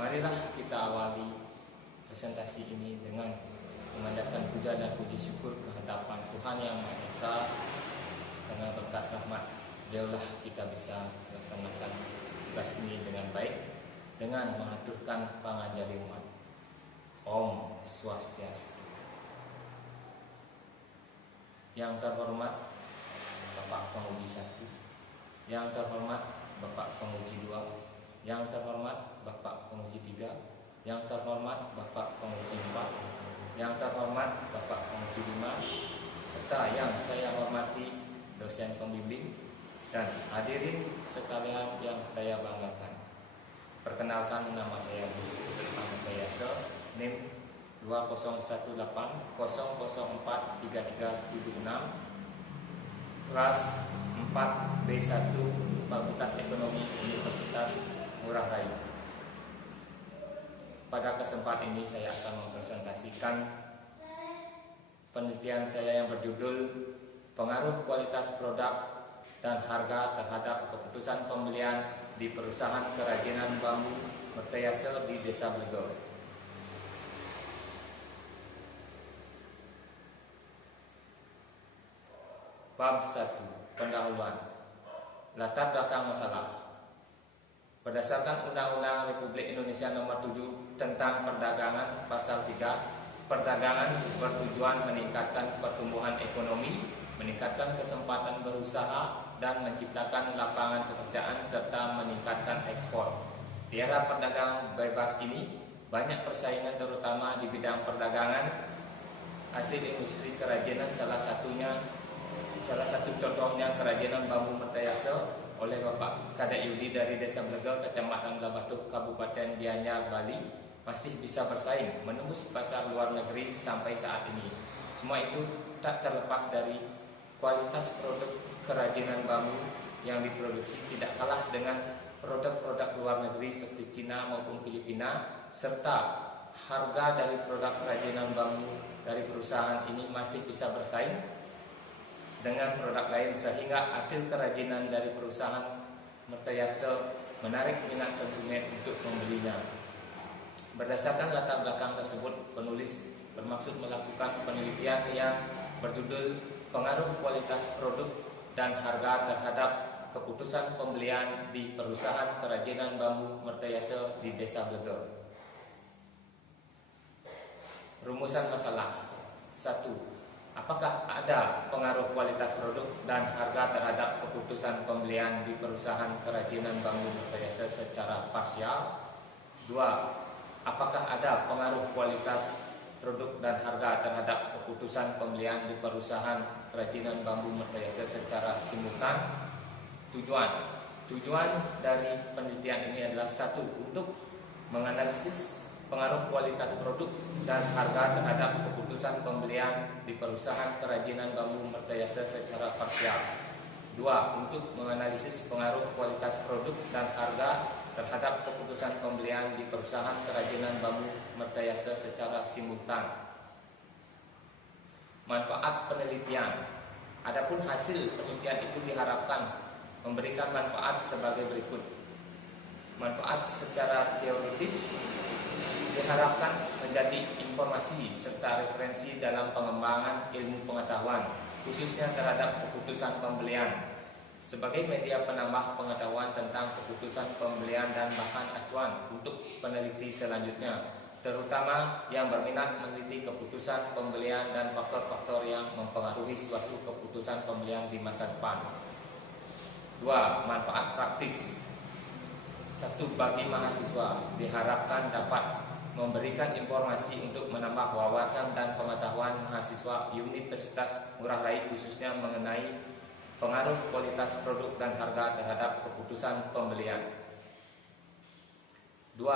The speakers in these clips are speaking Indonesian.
Marilah kita awali presentasi ini dengan memanjatkan puja dan puji syukur ke hadapan Tuhan Yang Maha Esa, karena berkat rahmat Dialah kita bisa melaksanakan tugas ini dengan baik dengan mengaturkan pangajari umat. Om Swastiastu. Yang terhormat Bapak Penguji 1, yang terhormat Bapak Penguji 2, yang terhormat Bapak Penguji 3, yang terhormat Bapak Penguji 4, yang terhormat Bapak Penguji 5, serta yang saya hormati dosen pembimbing dan hadirin sekalian yang saya banggakan. Perkenalkan, nama saya Gus Putri, NIM 20180040043376, kelas 4B1, Fakultas Ekonomi Universitas Ngurah Rai. Pada kesempatan ini saya akan mempresentasikan penelitian saya yang berjudul Pengaruh Kualitas Produk dan Harga Terhadap Keputusan Pembelian di Perusahaan Kerajinan Bambu Mertayase di Desa Blegel. Bab 1. Pendahuluan. Latar belakang masalah. Berdasarkan Undang-Undang Republik Indonesia Nomor 7 tentang Perdagangan Pasal 3, perdagangan bertujuan meningkatkan pertumbuhan ekonomi, meningkatkan kesempatan berusaha, dan menciptakan lapangan pekerjaan serta meningkatkan ekspor. Di era perdagangan bebas ini, banyak persaingan terutama di bidang perdagangan hasil industri kerajinan, salah satu contohnya kerajinan bambu Mertayase oleh Bapak Kadek Yudi dari Desa Blegel, Kecamatan Labatuh, Kabupaten Gianyar, Bali, masih bisa bersaing menembus pasar luar negeri sampai saat ini. Semua itu tak terlepas dari kualitas produk kerajinan bambu yang diproduksi tidak kalah dengan produk-produk luar negeri seperti Cina maupun Filipina, serta harga dari produk kerajinan bambu dari perusahaan ini masih bisa bersaing dengan produk lain, sehingga hasil kerajinan dari perusahaan Mertayase menarik minat konsumen untuk membelinya. Berdasarkan latar belakang tersebut, penulis bermaksud melakukan penelitian yang berjudul Pengaruh Kualitas Produk dan Harga Terhadap Keputusan Pembelian di Perusahaan Kerajinan Bambu Mertayase di Desa Blegel. Rumusan masalah. 1. Apakah ada pengaruh kualitas produk dan harga terhadap keputusan pembelian di perusahaan kerajinan bambu Mertayase secara parsial? 2. Apakah ada pengaruh kualitas produk dan harga terhadap keputusan pembelian di perusahaan kerajinan bambu Mertayase secara simultan? Tujuan dari penelitian ini adalah 1. Untuk menganalisis pengaruh kualitas produk dan harga terhadap keputusan pembelian di perusahaan kerajinan bambu Mertayase secara parsial. 2. Untuk menganalisis pengaruh kualitas produk dan harga terhadap keputusan pembelian di perusahaan kerajinan bambu Mertayase secara simultan. Manfaat penelitian. Adapun hasil penelitian itu diharapkan memberikan manfaat sebagai berikut. Manfaat secara teoritis diharapkan menjadi informasi serta referensi dalam pengembangan ilmu pengetahuan, khususnya terhadap keputusan pembelian, sebagai media penambah pengetahuan tentang keputusan pembelian dan bahan acuan untuk peneliti selanjutnya, terutama yang berminat meneliti keputusan pembelian dan faktor-faktor yang mempengaruhi suatu keputusan pembelian di masa depan. 2. Manfaat praktis. 1. Bagi mahasiswa, diharapkan dapat memberikan informasi untuk menambah wawasan dan pengetahuan mahasiswa Universitas Ngurah Rai, khususnya mengenai pengaruh kualitas produk dan harga terhadap keputusan pembelian. 2.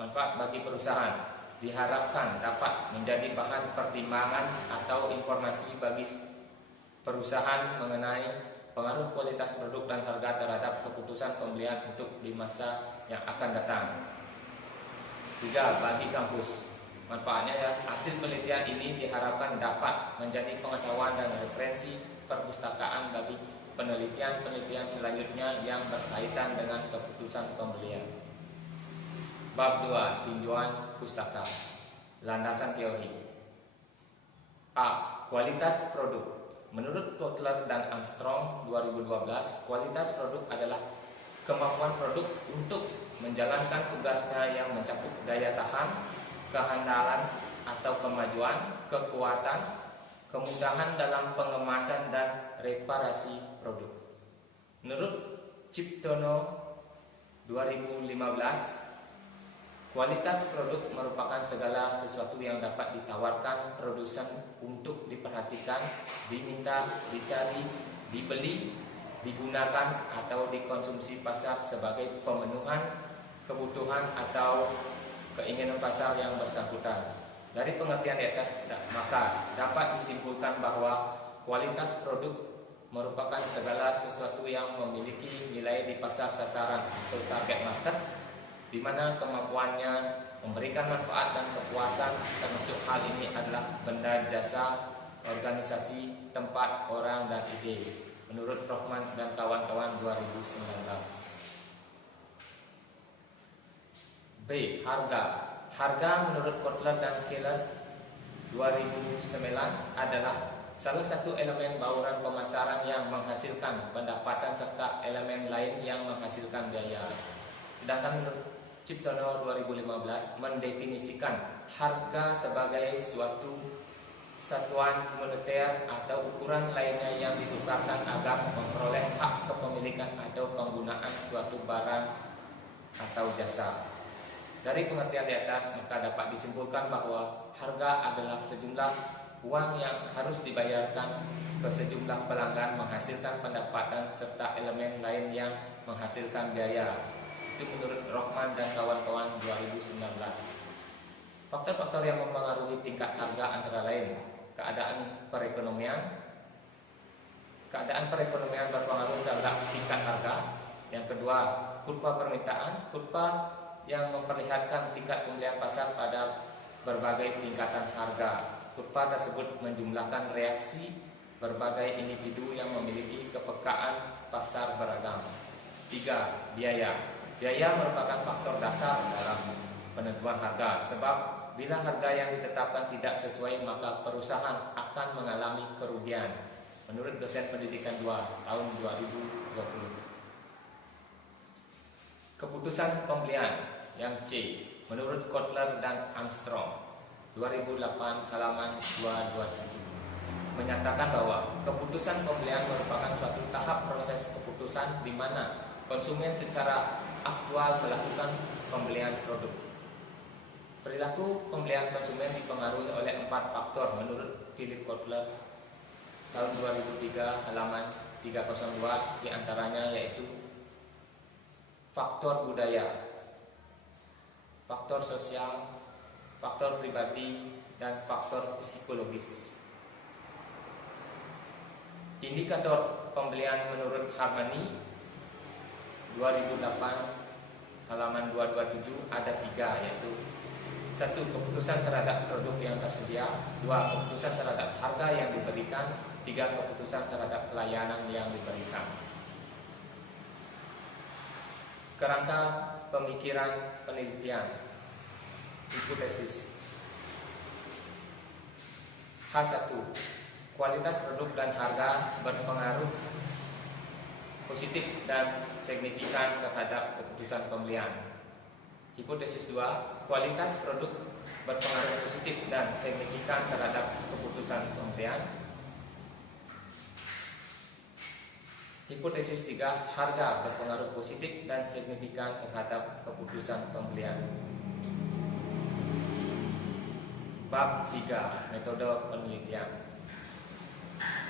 Manfaat bagi perusahaan, diharapkan dapat menjadi bahan pertimbangan atau informasi bagi perusahaan mengenai pengaruh kualitas produk dan harga terhadap keputusan pembelian untuk di masa yang akan datang. 3. Bagi kampus, manfaatnya ya, hasil penelitian ini diharapkan dapat menjadi pengetahuan dan referensi perpustakaan bagi penelitian-penelitian selanjutnya yang berkaitan dengan keputusan pembelian. Bab 2. Tinjauan pustaka. Landasan teori. A. Kualitas produk. Menurut Kotler dan Armstrong 2012, kualitas produk adalah kemampuan produk untuk menjalankan tugasnya yang mencakup daya tahan, kehandalan atau kemajuan, kekuatan, kemudahan dalam pengemasan dan reparasi produk. Menurut Ciptono 2015, kualitas produk merupakan segala sesuatu yang dapat ditawarkan produsen untuk diperhatikan, diminta, dicari, dibeli, digunakan atau dikonsumsi pasar sebagai pemenuhan kebutuhan atau keinginan pasar yang bersangkutan. Dari pengertian di atas, maka dapat disimpulkan bahwa kualitas produk merupakan segala sesuatu yang memiliki nilai di pasar sasaran atau target market, di mana kemampuannya memberikan manfaat dan kepuasan, termasuk hal ini adalah benda, jasa, organisasi, tempat, orang, dan ide. Menurut Rohman dan kawan-kawan 2019. B. Harga. Harga menurut Kotler dan Keller 2009 adalah salah satu elemen bauran pemasaran yang menghasilkan pendapatan serta elemen lain yang menghasilkan biaya. Sedangkan menurut Ciptono 2015 mendefinisikan harga sebagai suatu satuan moneter atau ukuran lainnya yang ditukarkan agar memperoleh hak kepemilikan atau penggunaan suatu barang atau jasa. Dari pengertian di atas, maka dapat disimpulkan bahwa harga adalah sejumlah uang yang harus dibayarkan ke sejumlah pelanggan menghasilkan pendapatan serta elemen lain yang menghasilkan biaya. Itu menurut Rohman dan kawan-kawan 2019. Faktor-faktor yang mempengaruhi tingkat harga antara lain keadaan perekonomian berpengaruh terhadap tingkat harga. Yang kedua, kurva permintaan, kurva yang memperlihatkan tingkat pembelian pasar pada berbagai tingkatan harga. Kurva tersebut menjumlahkan reaksi berbagai individu yang memiliki kepekaan pasar beragam. 3. Biaya. Biaya merupakan faktor dasar dalam penentuan harga, sebab bila harga yang ditetapkan tidak sesuai maka perusahaan akan mengalami kerugian. Menurut dosen pendidikan 2 tahun 2020. Keputusan pembelian yang C. Menurut Kotler dan Armstrong 2008 halaman 227 menyatakan bahwa keputusan pembelian merupakan suatu tahap proses keputusan di mana konsumen secara aktual melakukan pembelian produk. Perilaku pembelian konsumen dipengaruhi oleh 4 faktor menurut Philip Kotler tahun 2003 halaman 302, diantaranya yaitu faktor budaya, faktor sosial, faktor pribadi, dan faktor psikologis. Indikator pembelian menurut Harmony 2008 halaman 227 ada 3, yaitu 1. Keputusan terhadap produk yang tersedia. 2. Keputusan terhadap harga yang diberikan. 3. Keputusan terhadap pelayanan yang diberikan. Kerangka pemikiran penelitian. Hipotesis. H1. Kualitas produk dan harga berpengaruh positif dan signifikan terhadap keputusan pembelian. Hipotesis 2. Kualitas produk berpengaruh positif dan signifikan terhadap keputusan pembelian. Hipotesis 3. Harga berpengaruh positif dan signifikan terhadap keputusan pembelian. Bab 3. Metode penelitian.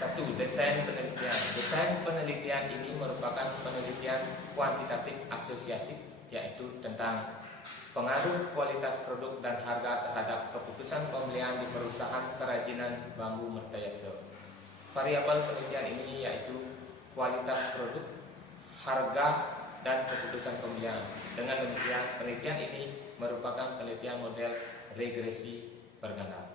1. Desain penelitian. Desain penelitian ini merupakan penelitian kuantitatif asosiatif, yaitu tentang pengaruh kualitas produk dan harga terhadap keputusan pembelian di perusahaan kerajinan bambu Mertayase. Variabel penelitian ini yaitu kualitas produk, harga, dan keputusan pembelian. Dengan demikian, penelitian ini merupakan penelitian model regresi berganda.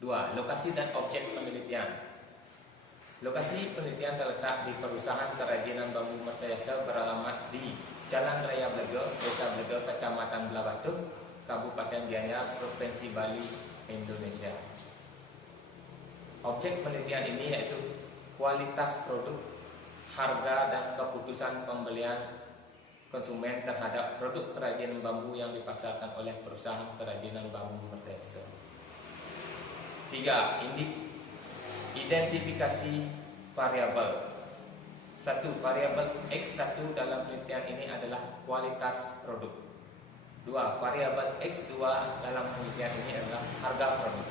2. Lokasi dan objek penelitian. Lokasi penelitian terletak di perusahaan kerajinan bambu Mertayase beralamat di Jalan Raya Blega, Desa Blega, Kecamatan Belabatu, Kabupaten Gianyar, Provinsi Bali, Indonesia. Objek penelitian ini yaitu kualitas produk, harga, dan keputusan pembelian konsumen terhadap produk kerajinan bambu yang dipasarkan oleh perusahaan kerajinan bambu Mertese. 3. Identifikasi variabel. 1. Variabel X1 dalam penelitian ini adalah kualitas produk. 2. Variabel X2 dalam penelitian ini adalah harga produk.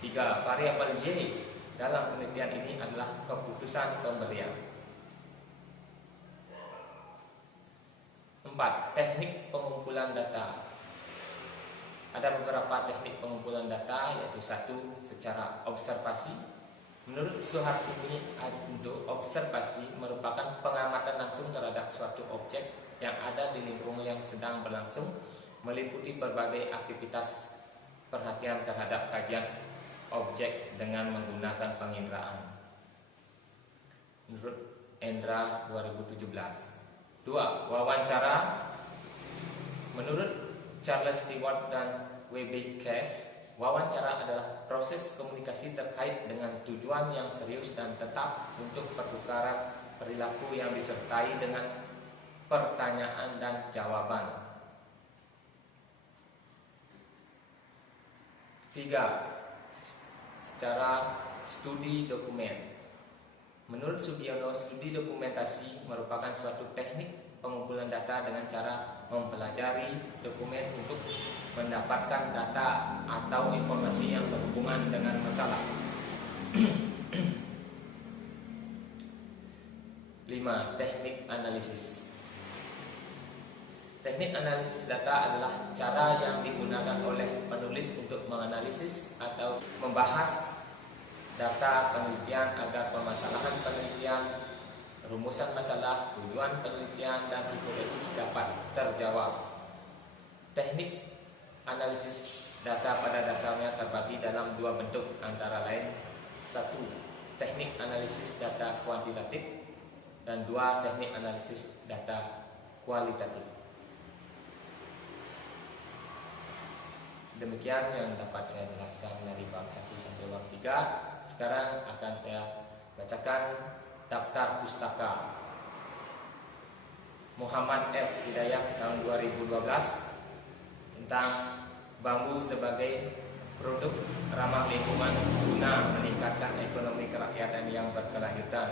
3. Variabel Y dalam penelitian ini adalah keputusan pembelian. 4. Teknik pengumpulan data. Ada beberapa teknik pengumpulan data, yaitu 1. Secara observasi. Menurut Suharsini Adundo, observasi merupakan pengamatan langsung terhadap suatu objek yang ada di lingkungan yang sedang berlangsung, meliputi berbagai aktivitas perhatian terhadap kajian objek dengan menggunakan penginderaan. Menurut Endra 2017. 2. Wawancara. Menurut Charles Stewart dan W.B. Cash, wawancara adalah proses komunikasi terkait dengan tujuan yang serius dan tetap untuk pertukaran perilaku yang disertai dengan pertanyaan dan jawaban. 3. Secara studi dokumen. Menurut Sugiono, studi dokumentasi merupakan suatu teknik pengumpulan data dengan cara mempelajari dokumen untuk mendapatkan data atau informasi yang berhubungan dengan masalah. 5. Teknik analisis. Teknik analisis data adalah cara yang digunakan oleh penulis untuk menganalisis atau membahas data penelitian agar permasalahan penelitian, rumusan masalah, tujuan penelitian, dan hipotesis dapat terjawab. Teknik analisis data pada dasarnya terbagi dalam 2 bentuk, antara lain 1. Teknik analisis data kuantitatif, dan 2. Teknik analisis data kualitatif. Demikian yang dapat saya jelaskan dari bab 1 sampai bab 3. Sekarang akan saya bacakan daftar pustaka. Muhammad S. Hidayat tahun 2012 tentang bambu sebagai produk ramah lingkungan guna meningkatkan ekonomi kerakyatan yang berkelanjutan,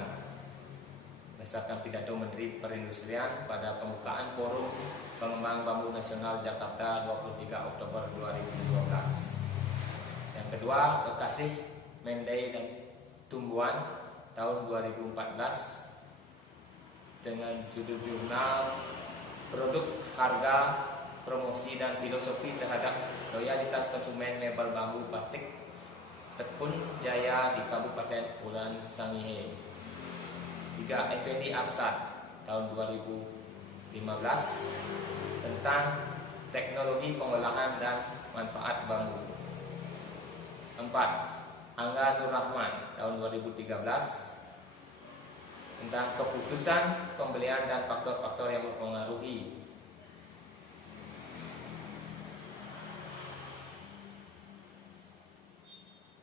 berdasarkan pidato Menteri Perindustrian pada pembukaan Forum Pengembang Bambu Nasional Jakarta 23 Oktober 2012. Yang kedua, Kekasih Mendei dan Tumbuhan tahun 2014 dengan judul jurnal Produk, Harga, Promosi, dan Filosofi terhadap Loyalitas Konsumen Mebel Bambu Batik Tekun Jaya di Kabupaten Ulan Sangihe. 3. Effendi Arsad tahun 2015 tentang teknologi pengolahan dan manfaat bambu. 4. Angga Nur Rahman tahun 2013 tentang keputusan pembelian dan faktor-faktor yang mempengaruhi.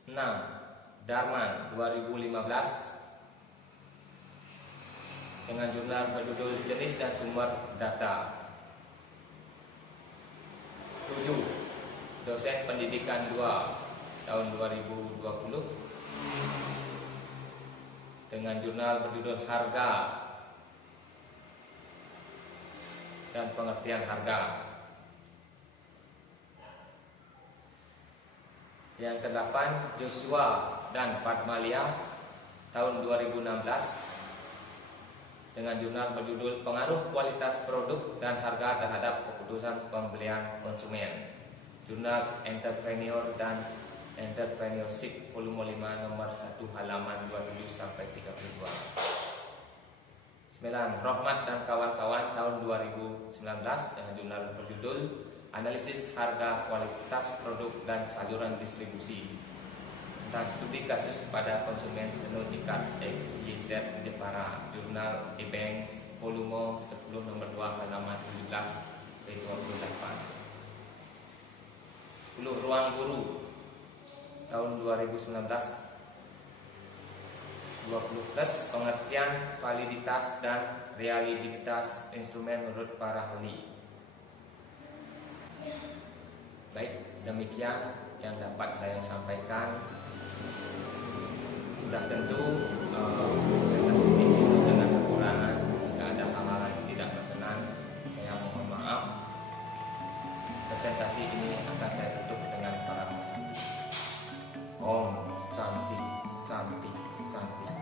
6. Darman 2015 dengan jurnal berjudul Jenis dan Sumber Data. 7. Dosen Pendidikan 2 tahun 2020 dengan jurnal berjudul Harga dan Pengertian Harga. Yang ke-8, Joshua dan Fatmalia tahun 2016 dengan jurnal berjudul Pengaruh Kualitas Produk dan Harga Terhadap Keputusan Pembelian Konsumen. Jurnal Entrepreneur dan Entrepreneurship volume 5 nomor 1 halaman 27 sampai 32. 9. Rohmat dan kawan-kawan tahun 2019 dengan jurnal berjudul Analisis Harga, Kualitas Produk, dan Saluran Distribusi. tentang studi kasus pada konsumen tenun ikat XYZ Jepara, Jurnal E-Bank volume 10 nomor 2 halaman 17 ke 28. 10 ruang guru tahun 2019 20 plus pengertian validitas dan reliabilitas instrumen menurut para ahli. Baik, demikian yang dapat saya sampaikan. Sudah tentu presentasi ini dengan kekurangan, jika ada hal-hal yang tidak berkenan, saya mohon maaf. Presentasi ini akan saya tutup dengan para peserta. Om Santi Santi Santi.